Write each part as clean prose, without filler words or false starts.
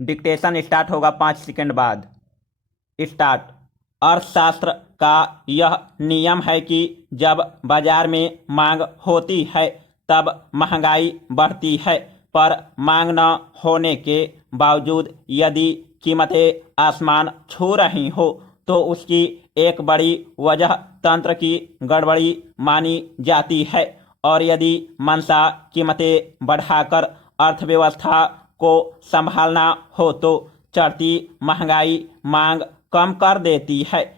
Dictation start होगा 5 second बाद। Start. अर्थशास्त्र का यह नियम है कि जब बाजार में मांग होती है तब महंगाई बढ़ती है, पर मांग न होने के बावजूद यदि कीमतें आसमान छू रही हो तो उसकी एक बड़ी वजह तंत्र की गड़बड़ी मानी जाती है। और यदि मंशा कीमतें बढ़ाकर अर्थव्यवस्था को संभालना हो तो चढ़ती महंगाई मांग कम कर देती है,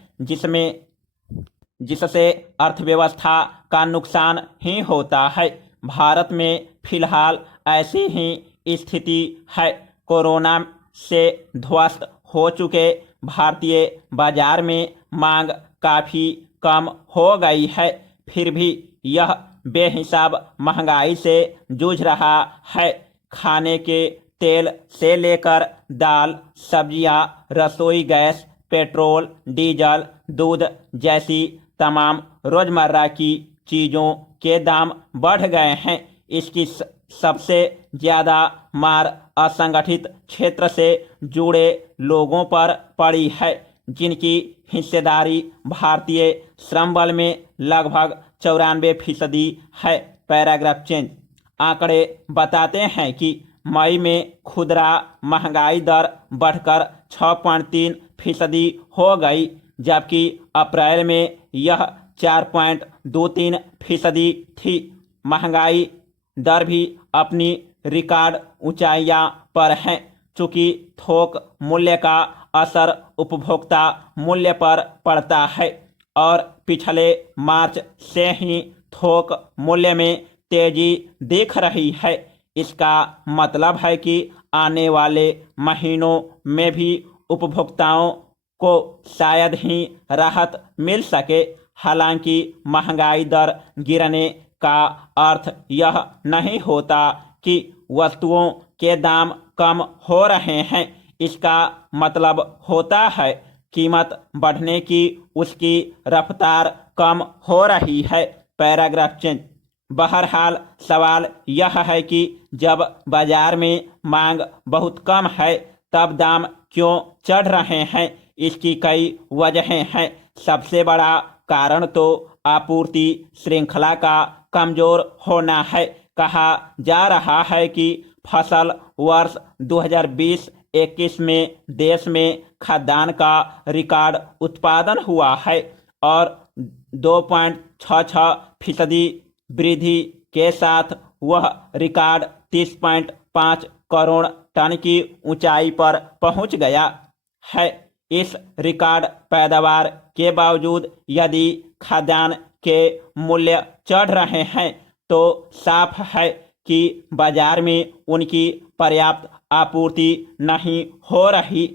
जिससे अर्थव्यवस्था का नुकसान ही होता है। भारत में फिलहाल ऐसी ही स्थिति है। कोरोना से ध्वस्त हो चुके भारतीय बाजार में मांग काफ़ी कम हो गई है, फिर भी यह बेहिसाब महंगाई से जूझ रहा है। खाने के तेल से लेकर दाल, सब्जियां, रसोई गैस, पेट्रोल, डीजल, दूध जैसी तमाम रोजमर्रा की चीज़ों के दाम बढ़ गए हैं। इसकी सबसे ज़्यादा मार असंगठित क्षेत्र से जुड़े लोगों पर पड़ी है, जिनकी हिस्सेदारी भारतीय श्रम बल में लगभग 94% है। Paragraph change. आंकड़े बताते हैं कि मई में खुदरा महंगाई दर बढ़कर 6.3% हो गई, जबकि अप्रैल में यह 4.23% थी। महंगाई दर भी अपनी रिकॉर्ड ऊंचाइयां पर है। चूंकि थोक मूल्य का असर उपभोक्ता मूल्य पर पड़ता है और पिछले मार्च से ही थोक मूल्य में तेजी दिख रही है, इसका मतलब है कि आने वाले महीनों में भी उपभोक्ताओं को शायद ही राहत मिल सके। हालांकि महंगाई दर गिरने का अर्थ यह नहीं होता कि वस्तुओं के दाम कम हो रहे हैं। इसका मतलब होता है कीमत बढ़ने की उसकी रफ्तार कम हो रही है। Paragraph change. बहरहाल सवाल यह है कि जब बाजार में मांग बहुत कम है तब दाम क्यों चढ़ रहे हैं। इसकी कई वजहें हैं। सबसे बड़ा कारण तो आपूर्ति श्रृंखला का कमजोर होना है। कहा जा रहा है कि फसल वर्ष 2020-21 में देश में खाद्यान्न का रिकॉर्ड उत्पादन हुआ है और 2.66% वृद्धि के साथ वह रिकॉर्ड 30.5 करोड़ टन की ऊंचाई पर पहुंच गया है। इस रिकॉर्ड पैदावार के बावजूद यदि खाद्यान्न के मूल्य चढ़ रहे हैं तो साफ है कि बाजार में उनकी पर्याप्त आपूर्ति नहीं हो रही।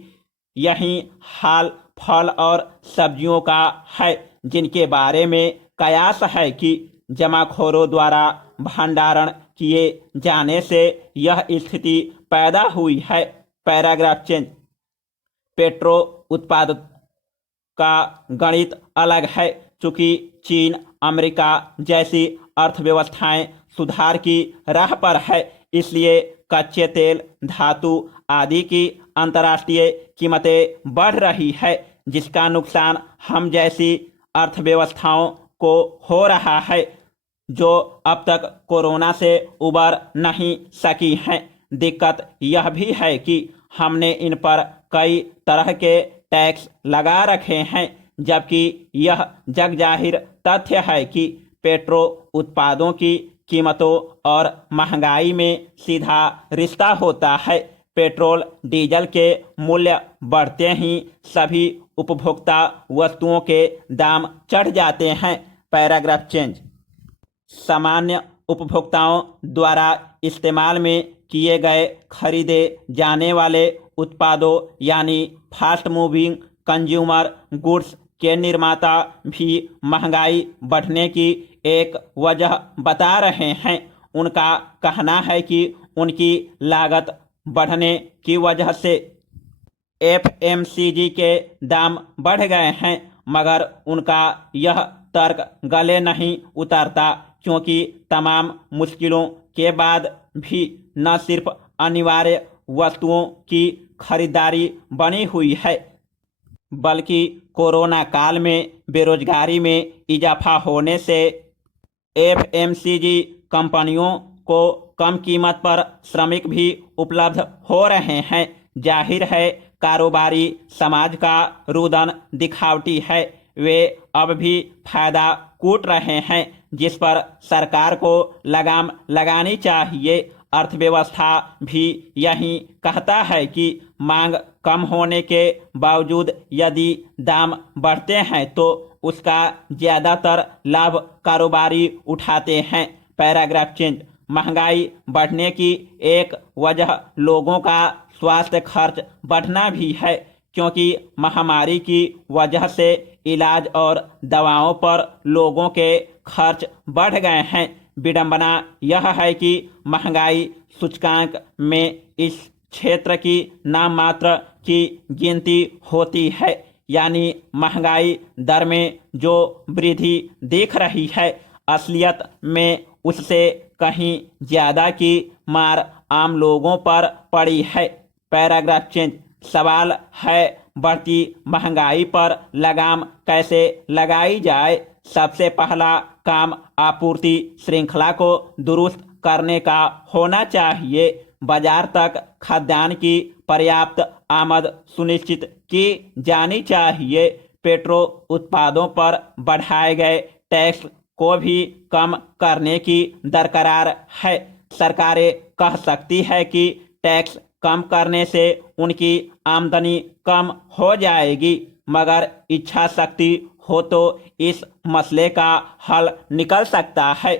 यही हाल फल और सब्जियों का है, जिनके बारे में कयास है कि जमाखोरों द्वारा भंडारण किए जाने से यह स्थिति पैदा हुई है। Paragraph change. पेट्रो उत्पादन का गणित अलग है। चूंकि चीन, अमेरिका जैसी अर्थव्यवस्थाएं सुधार की राह पर है, इसलिए कच्चे तेल, धातु आदि की अंतर्राष्ट्रीय कीमतें बढ़ रही है, जिसका नुकसान हम जैसी अर्थव्यवस्थाओं को हो रहा है जो अब तक कोरोना से उबर नहीं सकी हैं। दिक्कत यह भी है कि हमने इन पर कई तरह के टैक्स लगा रखे हैं, जबकि यह जगजाहिर तथ्य है कि पेट्रो उत्पादों की कीमतों और महंगाई में सीधा रिश्ता होता है। पेट्रोल डीजल के मूल्य बढ़ते ही सभी उपभोक्ता वस्तुओं के दाम चढ़ जाते हैं। Paragraph change. सामान्य उपभोक्ताओं द्वारा इस्तेमाल में किए गए खरीदे जाने वाले उत्पादों यानी फास्ट मूविंग कंज्यूमर गुड्स के निर्माता भी महंगाई बढ़ने की एक वजह बता रहे हैं। उनका कहना है कि उनकी लागत बढ़ने की वजह से एफएमसीजी के दाम बढ़ गए हैं, मगर उनका यह तर्क गले नहीं उतरता, क्योंकि तमाम मुश्किलों के बाद भी न सिर्फ अनिवार्य वस्तुओं की खरीदारी बनी हुई है, बल्कि कोरोना काल में बेरोजगारी में इजाफा होने से एफएमसीजी कंपनियों को कम कीमत पर श्रमिक भी उपलब्ध हो रहे हैं। जाहिर है कारोबारी समाज का रुदन दिखावटी है, वे अब भी फायदा कूट रहे हैं, जिस पर सरकार को लगाम लगानी चाहिए। अर्थव्यवस्था भी यही कहता है कि मांग कम होने के बावजूद यदि दाम बढ़ते हैं तो उसका ज़्यादातर लाभ कारोबारी उठाते हैं। Paragraph change. महंगाई बढ़ने की एक वजह लोगों का स्वास्थ्य खर्च बढ़ना भी है, क्योंकि महामारी की वजह से इलाज और दवाओं पर लोगों के खर्च बढ़ गए हैं। विडंबना यह है कि महंगाई सूचकांक में इस क्षेत्र की नाम मात्र की गिनती होती है, यानी महंगाई दर में जो वृद्धि दिख रही है, असलियत में उससे कहीं ज़्यादा की मार आम लोगों पर पड़ी है। Paragraph change. सवाल है बढ़ती महंगाई पर लगाम कैसे लगाई जाए। सबसे पहला काम आपूर्ति श्रृंखला को दुरुस्त करने का होना चाहिए। बाजार तक खाद्यान्न की पर्याप्त आमद सुनिश्चित की जानी चाहिए। पेट्रो उत्पादों पर बढ़ाए गए टैक्स को भी कम करने की दरकार है। सरकारें कह सकती है कि टैक्स कम करने से उनकी आमदनी कम हो जाएगी, मगर इच्छा शक्ति हो तो इस मसले का हल निकल सकता है।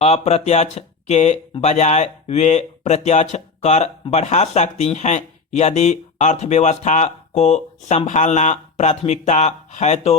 अप्रत्यक्ष के बजाय वे प्रत्यक्ष कर बढ़ा सकती हैं। यदि अर्थव्यवस्था को संभालना प्राथमिकता है तो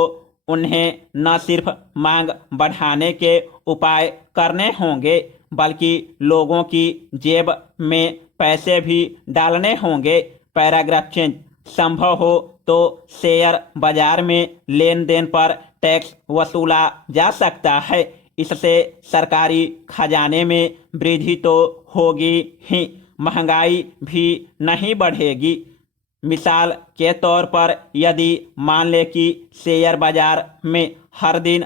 उन्हें न सिर्फ मांग बढ़ाने के उपाय करने होंगे, बल्कि लोगों की जेब में पैसे भी डालने होंगे। Paragraph change. संभव हो तो शेयर बाजार में लेन देन पर टैक्स वसूला जा सकता है। इससे सरकारी खजाने में वृद्धि तो होगी ही, महंगाई भी नहीं बढ़ेगी। मिसाल के तौर पर यदि मान लें कि शेयर बाजार में हर दिन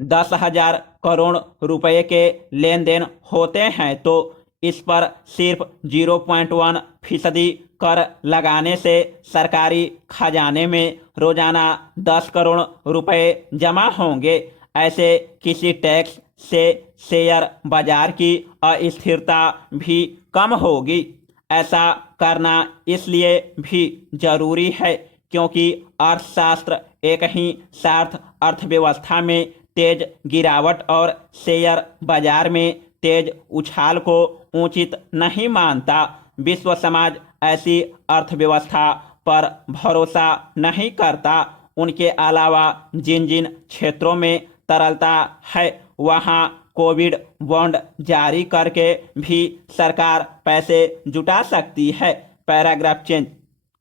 10,000 करोड़ रुपए के लेन देन होते हैं तो इस पर सिर्फ 0.1% कर लगाने से सरकारी खजाने में रोजाना 10 करोड़ रुपए जमा होंगे। ऐसे किसी टैक्स से शेयर बाजार की अस्थिरता भी कम होगी। ऐसा करना इसलिए भी जरूरी है क्योंकि अर्थशास्त्र एक ही साथ अर्थव्यवस्था में तेज गिरावट और शेयर बाजार में तेज उछाल को उचित नहीं मानता। विश्व समाज ऐसी अर्थव्यवस्था पर भरोसा नहीं करता। उनके अलावा जिन जिन क्षेत्रों में तरलता है वहां कोविड बॉन्ड जारी करके भी सरकार पैसे जुटा सकती है। Paragraph change.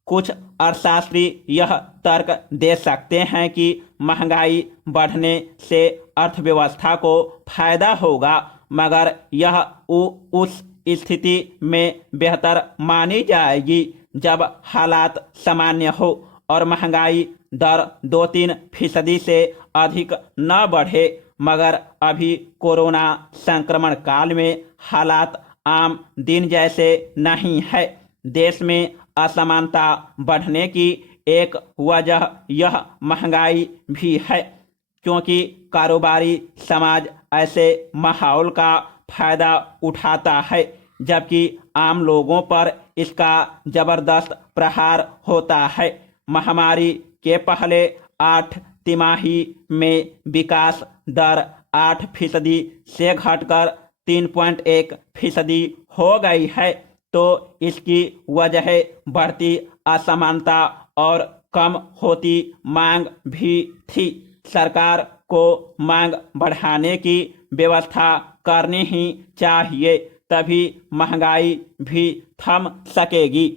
कुछ अर्थशास्त्री यह तर्क दे सकते हैं कि महंगाई बढ़ने से अर्थव्यवस्था को फायदा होगा, मगर यह उस स्थिति में बेहतर मानी जाएगी जब हालात सामान्य हो और महंगाई दर 2-3% से अधिक न बढ़े। मगर अभी कोरोना संक्रमण काल में हालात आम दिन जैसे नहीं है। देश में असमानता बढ़ने की एक वजह यह महंगाई भी है, क्योंकि कारोबारी समाज ऐसे माहौल का फायदा उठाता है जबकि आम लोगों पर इसका जबरदस्त प्रहार होता है। महामारी के पहले 8 तिमाही में विकास दर 8% से घटकर 3.1% हो गई है, तो इसकी वजह बढ़ती असमानता और कम होती मांग भी थी। सरकार को मांग बढ़ाने की व्यवस्था करनी ही चाहिए, तभी महंगाई भी थम सकेगी।